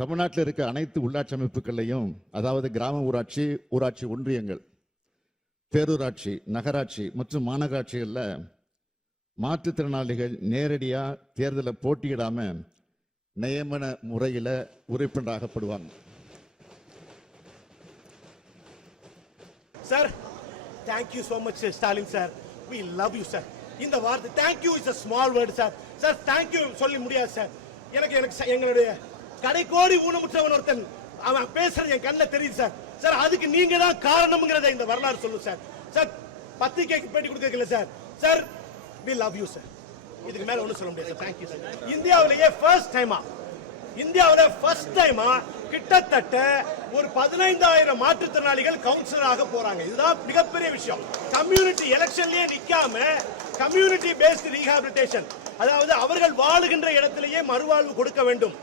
தமிழ்நாட்டில் இருக்க அனைத்து உள்ளாட்சி அமைப்புகளையும், அதாவது கிராம ஊராட்சி, ஊராட்சி ஒன்றியங்கள், பேரூராட்சி, நகராட்சி மற்றும் மாநகராட்சிகளில் மாற்றுத்திறனாளிகள் நேரடியாக தேர்தலில் போட்டியிடாம நியமன முறையில் உறுப்பினராகப்படுவாங்க. Sir, thank you so much, Stalin sir. We love you, sir. இந்த வார்த்தை thank you is a small word, sir. Sir, thank you சொல்லி முடியாது சார். எனக்கு எங்களுடைய கடைக்கோடி ஊனமுற்றவன் ஒருத்தன் அவன் பேசுறது என் கண்ணில் தெரியுது சார். சார், அதுக்கு நீங்க தான் காரணம்ங்கிறத இந்த வரலாறு சொல்லும் சார். சார், பத்திரிகைக்கு பேட்டி கொடுக்கல sir. Sir, we love you, sir. இதுக்கு மேல ஒன்றும் சொல்ல முடியாது சார். thank you sir. இந்தியாவிலேயே ஃபர்ஸ்ட் டைமா கிட்டத்தட்ட ஒரு 15,000 மாற்றுத்திறனாளிகள் கவுன்சிலராக போறாங்க. இதுதான் மிகப்பெரிய விஷயம். கம்யூனிட்டி எலெக்ஷன்லயே நிக்காம கம்யூனிட்டி பேஸ்ட் ரீஹாபிலிட்டேஷன், அதாவது அவர்கள் வாழுகின்ற இடத்திலேயே மறுவாழ்வு கொடுக்க வேண்டும்.